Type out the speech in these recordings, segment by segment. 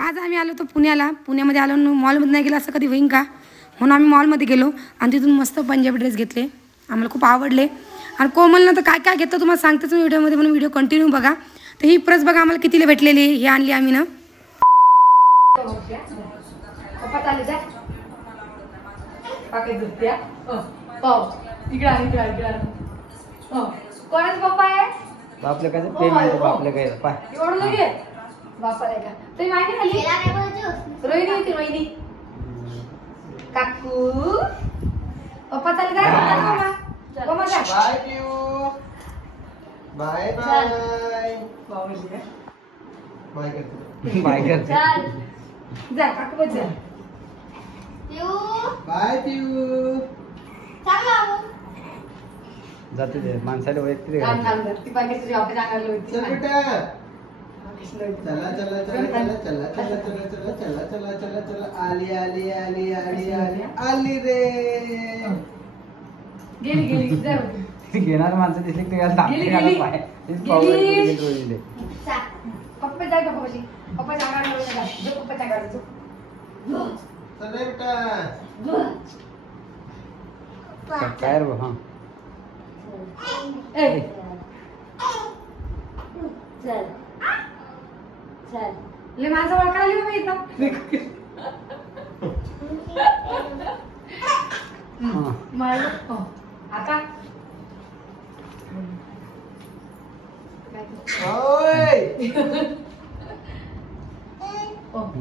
आज आम्ही आलो तो पुण्याला. पुण्यामध्ये आलो मॉलमध्ये नाही गेलो असं कधी होईन का, म्हणून आम्ही मॉलमध्ये गेलो आणि तिथून मस्त पंजाबी ड्रेस घेतले. आम्हाला खूप आवडले. आणि कोमलनं तर काय काय घेतलं तुम्हाला सांगतेच व्हिडिओमध्ये, म्हणून व्हिडिओ कंटिन्यू बघा. तर ही प्रस बघा आम्हाला कितीला भेटलेली. ही आणली आम्ही ना. कोणाच पप्पा आहे? आपल्या काय पेमेंट आपल्या काय पाय एवढं लगे बापा आहे का तुम्ही माहिती खाली रोहिणी होती रोहिणी काकू पप्पा चाल काय बाय पिऊ बाय बाय बाय करते बाय करते जा काकू बस जा बाय पिऊ जाते ते माणसाला वैयक्तिक काम काम कर ती पाके तुझी ऑफिस आणायला होती चल बेटा चला चला चला चला चला चला चला चला चला चला चला आली आली आली आली आली आली रे गेली गेली जा घेणार माणसं दिसली की याला गेली, दाखवायला गेली. पाय तेच गेली. पावलं गेली रोजीले. पप्पा जाय पप्पाशी पप्पा सांगायला जो पप्पा सांगायला जो चल रे बेटा काय रे बा, ए चल चल ले माझं वळकायला बाबा इथं हां माझं हो आता ओय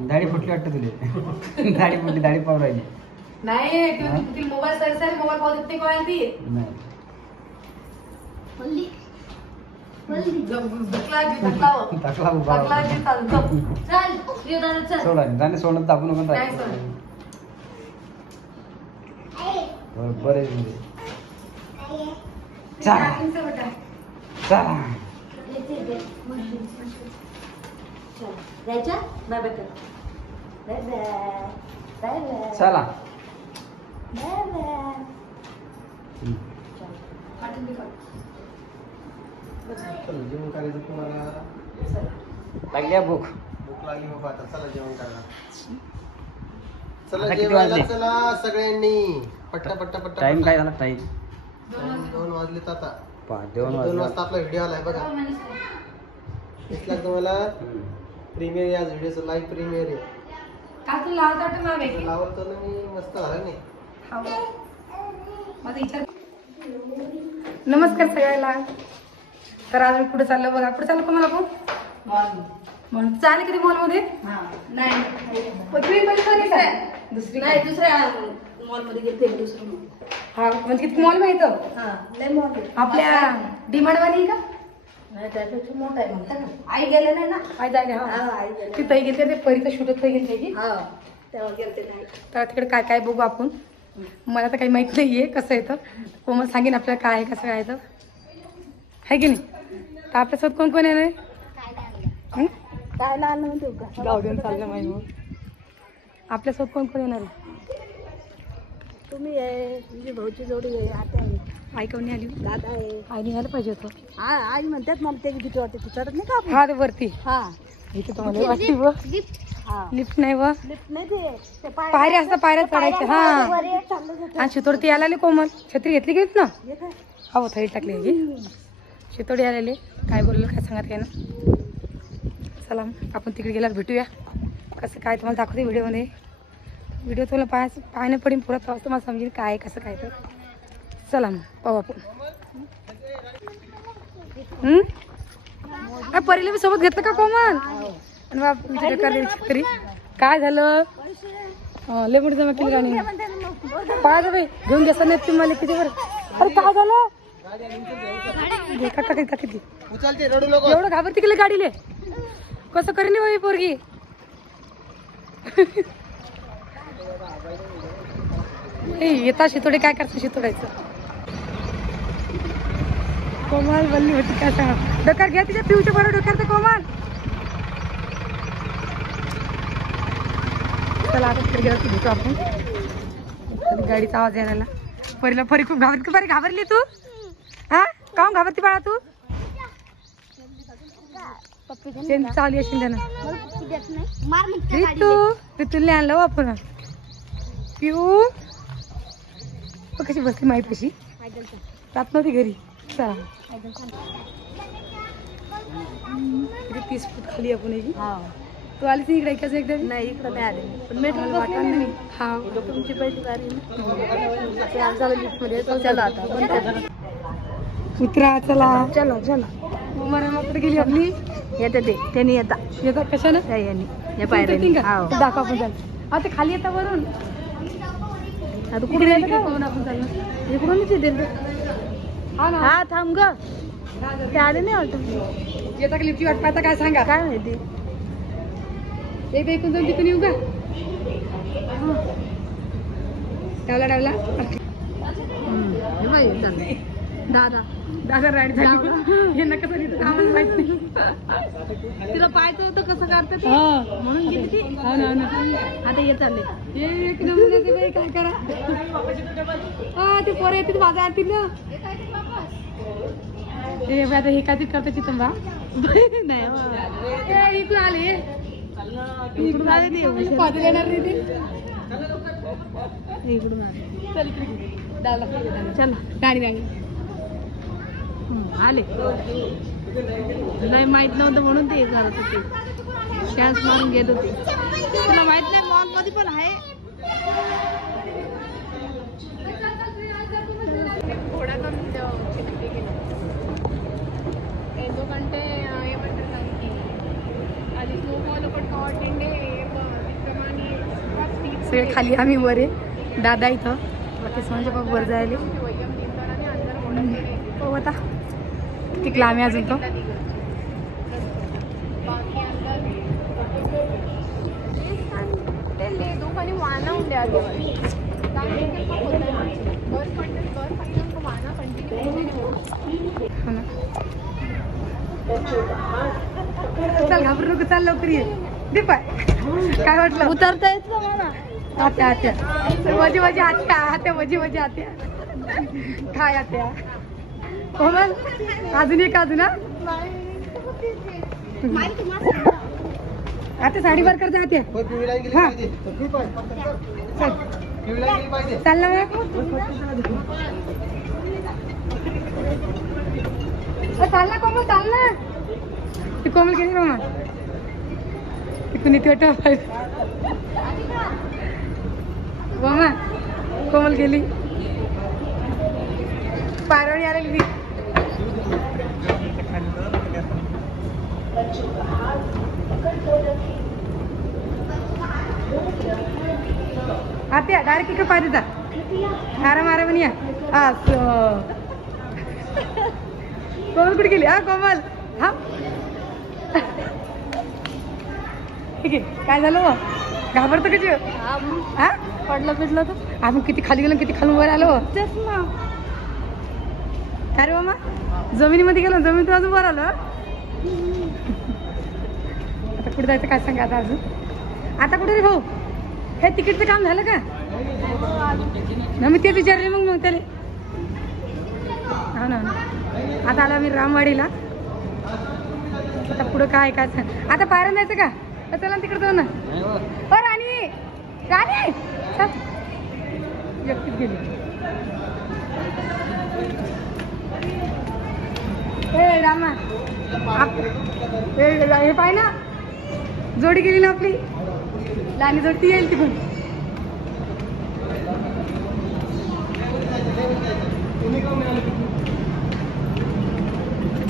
दाढी फुटली वाटतं तुले दाढी फुटली दाढी पाव राहिली नाही ती मोबाईल सरसरी मोबाईल पाहू देत नाही कोणाला ती नाही टाकला उभा सोडा जाणे सोडत दाबून नको बरे चला चला चला जेवण करायचं तुम्हाला लागल्या भूक भूक लागली बाबा आता चला जेवण करा चला आता किती जेवायला वाजले? चला सगळ्यांनी पट्टा पट्टा पट्टा टाइम काय झाला टाइम 2 वाजलेत आता 2 2 वाजता आपला व्हिडिओ आलाय बघा दिसला तुम्हाला प्रीमियर या व्हिडिओचं लाईव्ह प्रीमियर आहे का तू लावता वाटतं मला वेगळी लावतो ना मी मस्त झालं नाही माझा विचार नमस्कार सगळ्याला. तर आज मी पुढे चाललो बघा. पुढे चाललो मला कोण म्हणून चालले कधी मॉलमध्ये दुसरी नाही दुसऱ्या मॉल मध्ये गेलते दुसरं मॉल. हा म्हणजे किती मॉल माहित लय मॉल आहे. आपल्या डिमांड वाली का नाही त्यापेक्षा मोठा आहे म्हणता ना. आई गेले नाही ना. आई जायले हा आई गेले. ती तई गेली ते परीचं शूट तई गेली त्याची तेव्हा गेलते नाही. तर तिकडे काय काय बघू आपण. मला तर काही माहित नाहीये कसं येतं. कोमल सांगेन आपल्याला काय आहे कसं काय येतं आहे की नाही. तर आपल्यासोबत कोण कोण येणार आहे काय लागलं म्हणते का गावडीवर चाललं माहिती. आपल्यासोबत कोण कोण येणार आहे. तुम्ही आहे तुझी भाऊची जोडी आहे आता आहे आई कोणी आली दादा आहे. आईने यायला पाहिजे होतं. आई म्हणतात मला त्याची भीती वाटते तू चढत नाही का आपण? हा ते वरती हा इथे तुम्हाला वाटते व लिफ्ट नाही व लिफ्ट नाही ते पायऱ्या असतात पायऱ्या चढायच्या हा. वर एक चाललं जातं. आणि शितोडती यायला आली कोमल. छत्री घेतली घेत ना हे काय? हो थैली टाकली आहे शितोडी आलेले. काय बोललो काय सांगत काय ना. चला आपण तिकडे गेल्यावर भेटूया. कसं काय तुम्हाला दाखवते व्हिडिओमध्ये. व्हिडिओ तुम्हाला पाहणं पडेल पुरा तेव्हा तुम्हाला समजेल काय आहे कसं काय. तर चला मग पाहू आपण. परीला मी सोबत घेतलं का कोमल. आणि बाप विचार करले तरी काय झालं लय मोठी जमा केली गाणी पाहा बाई घेऊन द्यायचं नाही तुम्ही मला किती बरं. अरे काय झालं का किती उचलते रडू नको एवढं घाबरते गेले गाडीले कसं करेन बाई पोरगी. येता शितोडे काय करते शितोडायचं. कोमल बोलली होती काय सांगा डोक्यात घ्या तिच्या पिऊच्या बरोबर डोक्यात तर कोमल. चला आता तिकडे गेलो भेटू आपण. गाडीचा आवाज यायला परीला परी खूप घाबरती. परी घाबरली तू हा काहून घाबरती बाळा तू. पप्पी दे शेण ना. चालू असेल त्यानं मला पप्पी देत नाही. मार म्हणते रितू रितूला आणलं हो आपण पिऊ बघ कशी बसली माहिती कशी रात नव्हती घरी चला किती 30 फूट खाली आपण याची तू आलीस इकडे ऐकायच एकदा नाही इकडं नाही आले पण मेट्रो मला वाटलं नाही हा तुमची पहिली गाडी लिफ्ट मध्ये चला आता बंद कर. उतरा चला चला चला मात्र गेली आपली येते ते त्यांनी येता येतात कशानं त्या यांनी या उतरतील पायऱ्यानी का? हाव. दाखव आपण चाल अहो ते खाली येतात वरून आता कुठे कुठे जायचं येतं का? पाहून आपण चाललो का इकडूनच येते ते. हा ना हा थांब ग ते आले नाही वाटत येता का लिफ्टची वाट पाहता काय सांगा काय माहिती एक ऐकून जाऊन तिकडून येऊ का डावला डावला हे बाई चाललंय. दादा दादा राईड झाली यांना कसं लिहितं आम्हाला माहित नाही तिला पाहायचं होतं कसं करते ते हा म्हणून गेली ती हा ना ना आता हे चालले एक नंबर बाई काय करा हा ते पोरं येतील माझ्या आतील ना ते आता हे काय ते करता चितंबा नाही बा. इकडून आले इकडून आले ते पाहता येणार नाही ते इकडून आले चल इकडे डावला चला गाडी नाही आले नाही माहित नव्हतं म्हणून ते करत होते चान्स मारून घेत होते तुला माहित नाही मॉल मध्ये पण आहे ఎందుకంటే ఏమంటారు అది స్నోఫాల్ ఒకటి కాబట్టి విక్రమాన్ని सगळे खाली आम्ही वर आहे दादा इथं बाकी म्हणजे बाबा वर जायले వయ్యం తింటారని అందరూ हो आता तिकला आम्ही अजून तो బాకీ అందరు అంటే లేదు కానీ వాన ఉండే అది దానికి ఇంకా బర్ఫ్ పడ్డది బర్ఫ్ అయినాక వాన కంటిన్యూ हो ना. चल घाबरू नको चाल लवकर ये दे पाय काय वाटलं उतरता येत ना मला आत्या आत्या वजी वजी आत्या आत्या वजी वजी आत्या काय आत्या कोमल अजून एक अजून हा आता साडीवर करते आत्या होय, पिवळी लाईन गेली हा. पाहिजे. पिवळी चल लाईन गेली पाहिजे. चाल ना मग चाल ना कोमल चाल ना ती कोमल गेली मामा तिकडून येते वाटत मामा कोमल गेली पारवणी आलेली आत्या डायरेक्ट इकडे पाहिजे जा आराम आराम या असं कोमल कुठे गेली हा कोमल हा ठीक आहे काय झालं मग घाबरतो कशी हा पडलं पिडलं तर आम्ही किती खाली गेलो किती खालून वर आलो तेच ना अरे मामा जमिनीमध्ये गेलो जमीन अजून वर आलो आता कुठे जायचं काय सांगा आता अजून आता कुठे रे भाऊ हे तिकीटचं काम झालं का ना मी ते विचारले मग त्याला हा ना आता आलो आम्ही रामवाडीला आता पुढं काय काय सांग आता पायऱ्या जायचं का चला तिकडे जाऊ ना हो राणी राणी चल. एकटीच गेली ए रामा हे पाय ना जोडी गेली ना आपली लहानी जोडी ती येईल तिकडून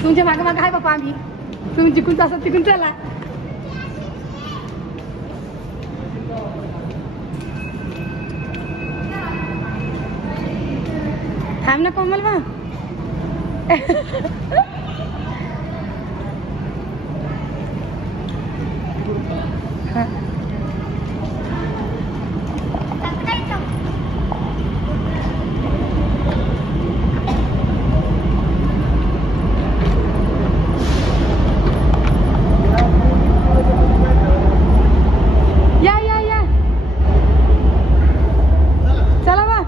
तुमच्या मागे मागे आहे बापा आम्ही तुम्ही जिंकून असत तिकून चला थांब ना कोमल मग या या या चला बा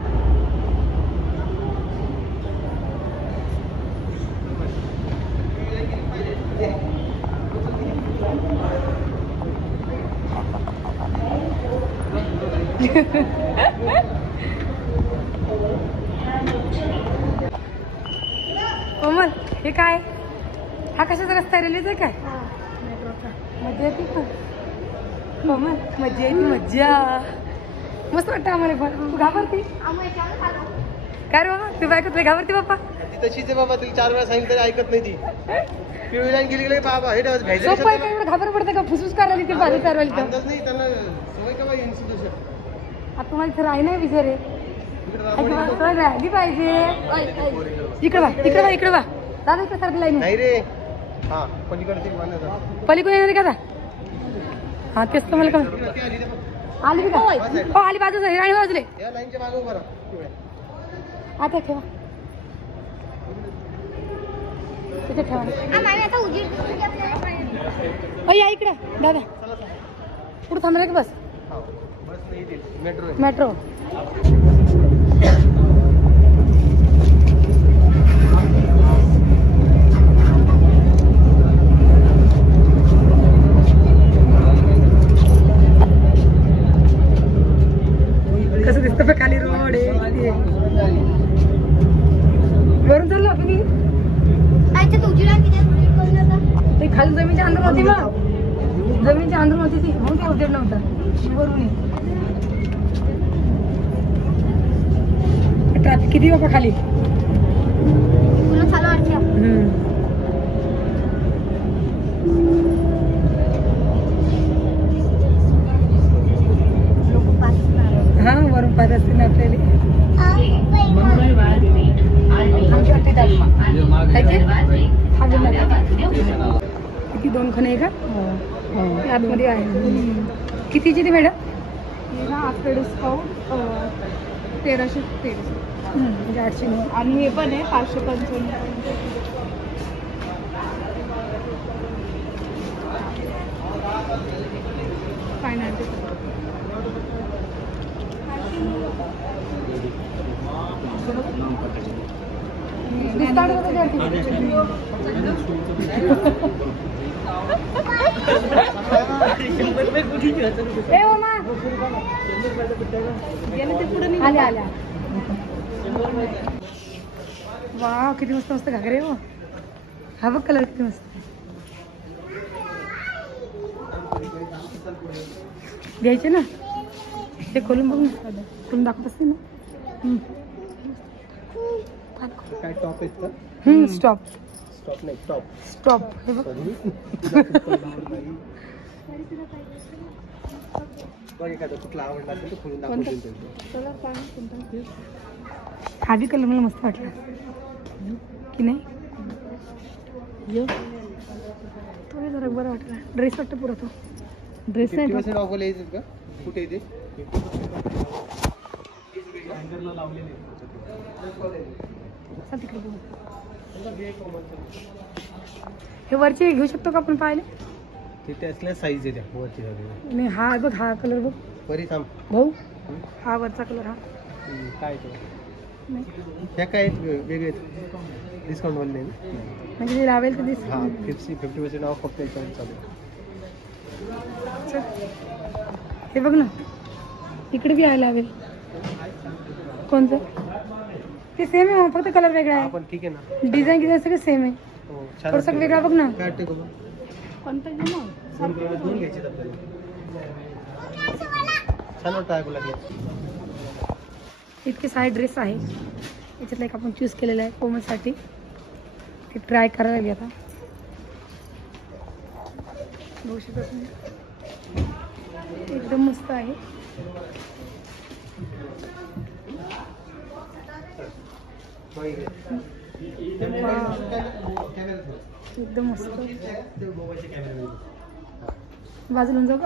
कोमल हे काय? हा कशाचा रस्ता रेल्वेचा आहे काय? मजा येते का? कोमल मजा येते मज्जा. मस्त वाटतं आम्हाला पण. तू घाबरते काय रे बाबा? तू बायको तुला घाबरते बाप्पा? ती तशीच आहे बाबा, तिला 4 वेळा सांगितलं तरी ऐकत नाही ती. पिवळी गेली गेली बाबा हे ठेवायचं घ्यायचं सोपं आहे का? एवढं घाबर पडतं का? फुसफुस करायला ते बाजू चालवायला तर. अंदाज नाही त्यांना सवय का बाई इन्स्टिट्यूशन. आता तुम्हाला इथे राही नाही बिचारे. राहिली पाहिजे. इकडे वा इकडे वा इकडे वा दादा इकडे सारखं लाईन नाही रे. हा पलीकडे ती मान्यता. पलीकडे येणार का? हा तेच तर मला का ती आली ना बघ. आली का? हो आली बाजूच राणी बाजूले. या लाईनच्या मागे उभा राहा. आता ठेवा तिथे ठेवा. या इकडे दादा पुढे थांबणार का बस? हा बस नाही येतील. मेट्रो आहे. मेट्रो. कसं दिसतं खाली रोड आहे. वरून चाललो तुम्ही? ते खाली जमीनच्या अंदर होती मग. जमीनच्या अंदर होती ती म्हणून ते उजेड नव्हता. वरून ट्रॅफिक किती बाबा खाली. हा वरून पाहत असते ना आपल्याला. किती 2 खण आहे का? ते आतमध्ये आहे. कितीची ती मॅडम? आफ्टर डिस्काउंट 1313 म्हणजे 800. आणि हे पण आहे 555. 590. डिस्काउंट वगैरे ए ओमा आल्या आल्या. वाव किती मस्त मस्त घागरे हो. हा बघ कलर किती मस्त. द्यायचे ना ते खोलून बघ ना. खोलून दाखवत असते ना. काय टॉप आहेत का? स्टॉप स्टॉप नाही टॉप. स्टॉप हे बघ. बघ एखादा कुठला आवडला असेल तर खोलून दाखवतील त्यांचं. हा बी कलर मला मस्त वाटला की नाही. तो जरा बरं वाटला. ड्रेस वाटतं पुरा तो. ड्रेस नाही 50% ऑफर यायचं का? कुठे येते? तिकडे बघू. हे वरचे घेऊ शकतो का आपण पाहिले? तिथे असल्या साईज आहे त्या वरची सगळी. नाही हा बघ हा कलर बघ बरी थांब. भाऊ. हा वरचा कलर हा काय ते नाही ह्या काय आहेत वेगळे डिस्काउंट वाले म्हणजे जे लावेल ते हा 50% ऑफ फक्त याच्यावर चालू आहे. हे बघ ना इकडे बी आहे लावेल. कोणतं? ते सेम आहे फक्त कलर वेगळा हा आहे. पण ठीक आहे ना. डिझाईन गिझाईन सगळं सेम आहे. हो छान थोडंसं वेगळा बघ ना. काय वाटतं का? कोणतं घेऊ मग? दोन घ्यायचे आपल्याला. छान वाटतं आहे गुलाबी. इतके सारे ड्रेस आहे याच्यातला एक आपण चूज केलेला आहे कोमलसाठी. ते ट्राय करायला लागली आता. बघू शकता तुम्ही एकदम मस्त आहे. एकदम मस्त. बाजूला जाऊ का?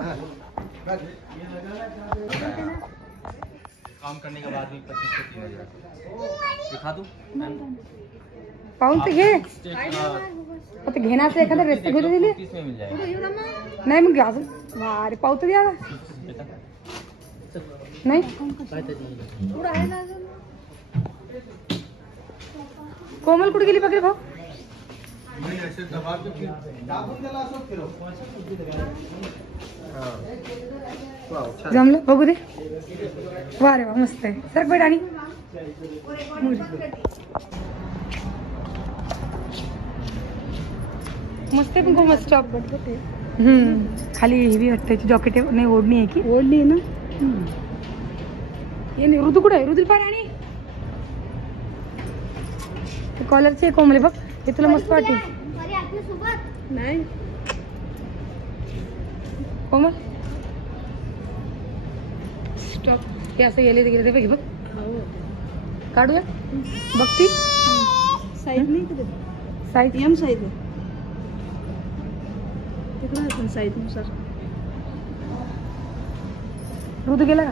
काम करने के बाद भी 25 से 3000 दिखा दूं पाहून तर घे. आता घेण्याचं एखादा ड्रेस घेऊ दिली 30 में मिल जाएगा. नाही मग अजून अरे पाहू तर द्या नाही. कोमल कुठे गेली बघ रे भाऊ. जमलं बघू दे. वा रे वा मस्त आहे. सर बेट आणि मस्त आहे पण खूप मस्त टॉप. खाली हेवी वाटतं त्याची जॉकेट आहे नाही ओढणी आहे की ओढली ना. हे नाही ऋतू कुठं आहे ऋतू पाय आणि कॉलरचे आहे कोमले बघ हे तुला मस्त वाटेल नाही कोमल. स्टॉप हे असं गेले ते बघ काढूया बघती साईज नाही तिथे. साईज एम साईज आहे तिकडं असेल साईज नुसार. ऋतू गेला का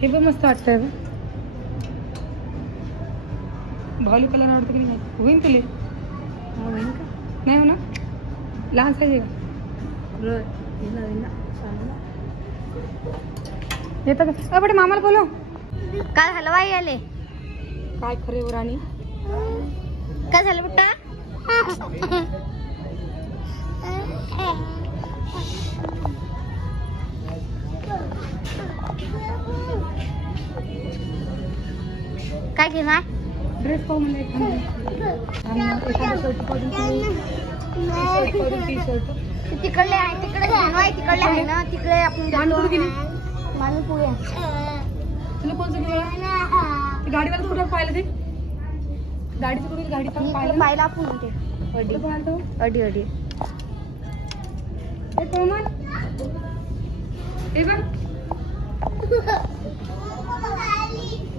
हे पण मस्त वाटतंय बघ. भावली कलर आवडतं की नाही होईल तुले होईल का नाही हो ना लहान साईज आहे का येतं का बटे मामाला बोलव. काय हलवाई आले काय खरे वर आणि काय झालं बेटा काय घेणार ड्रेस पाहू म्हणलं एखादा शर्ट पाडून टी शर्ट तिकडले आहे तिकडे हलवाई तिकडले आहे ना तिकडे आपण मानपुरी गेली मानपुरी तुला कोणतं गेलं ते गाडीवाला कुठं पाहिलं ते गाडीचं कुठे गाडीचं पाहिलं पाहिला आपण ते अडी पाहिलं अडी अडी हे कोमल हे बघ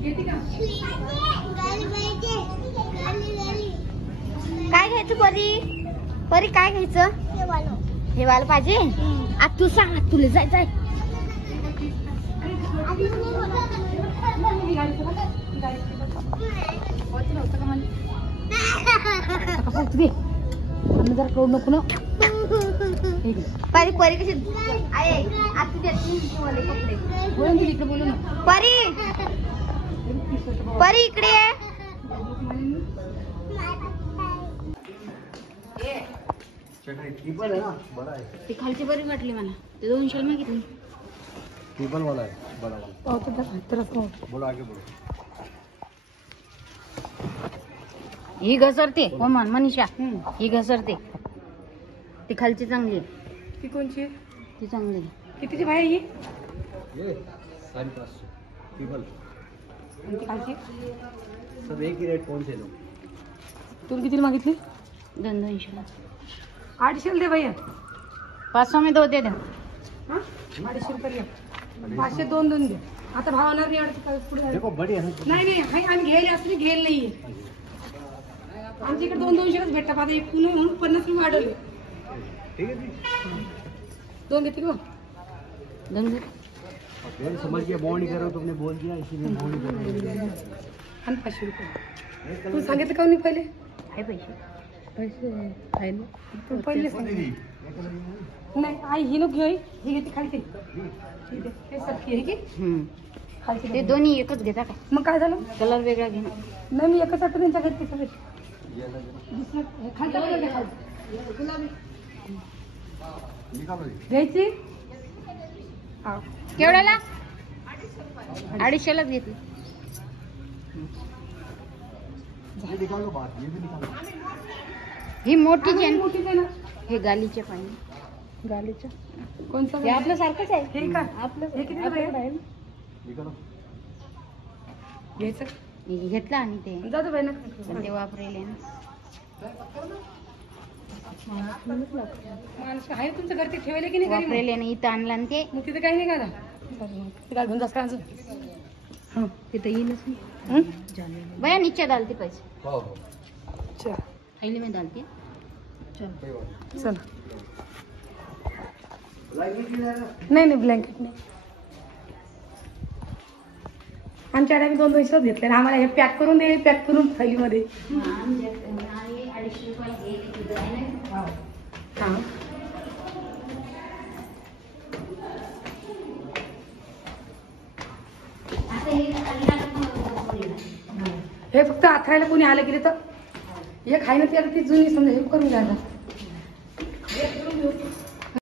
येते का काय घ्यायचं परी परी काय घ्यायचं हे वाला पाहिजे आज तू सांग आज तुला जाय जाय जरा करू नको ना परी परी कशी आहे आज तू मला कपडे बोलून तू इकडे बोलू ना परी परी इकडे आहे ट्रिपल है ना बड़ा है. ती खालची बरी वाटली मला ते 200 मी घेतली ट्रिपल वाला है बड़ा वाला. पावतो तर बोलो आगे बोलो. ही घसरते कोमन मनीषा ही घसरते ती खालची चांगली आहे ती कोणची ती चांगली आहे कितीची भाई ही ये 550 ट्रिपल आणि ती खालची सब एक ही रेट कौन से लो. तू किती मागितली 200 800 दे भैया 500 में 2 दे दो हा 250 रुपये घे 500 2 2 घे आता भाव होणार नाही अडचण पुढे देखो बड़ी है ना. नाही नाही हाय आम्ही घ्यायला असते घ्यायला नाहीये आमच्या इकडे 200-200च भेटतात आता एक पुणे म्हणून 50 रुपये वाढवले. ठीक है जी. 2 घेते का 2 दे मैंने समझ गया बॉन्ड करो तुमने बोल दिया इसीलिए बॉन्ड करो. आणि 500 रुपये तू सांगितलं का नाही पहिले आहे पैसे पैसे आहे ना तू पहिले सांगितलं नाही आई ही नको घेऊ ही घेते खालची ठीक आहे हे सख्खी आहे की खालची ते दोन्ही एकच घेता काय मग काय झालं कलर वेगळा घेणार नाही मी एकच वाटतं त्यांच्या घरी तिथं दुसरं हे खालचा कलर घ्या खालचा गुलाबी निकालो जी. घ्यायची हा केवढ्याला 250लाच घेतली ये निकालो बात ये भी निकालो. ही मोठी आणि चेन मोठीच आहे ना हे गालीचे पाहिजे गालीच्या कोणचं हे आपलं सारखंच आहे हे का आपलं हे किती आहे निकालो. घ्यायचं हे घेतलं आणि ते जातो बाई ना पण ते वापरेले ना माणूस आहे तुमचं घर ते ठेवले की नाही घरी मग? वापरेले ना इथं आणलं आणि ते मग तिथे काही नाही का आता? ते काय घेऊन जास्त अजून हं. तिथं येईलच हं? बया नीचे डालते पैसे हो हो. चल थैली में डालते चला नाही नाही ब्लँकेट नाही आमच्याकडे आम्ही 2 पैसेच घेतले ना आम्हाला हे पॅक करून दे पॅक करून थैलीमध्ये हां हे फक्त आथरायला कोणी आलं गेले तर एक आहे ना ती आता ती जुनी समजा हे करून घ्या आता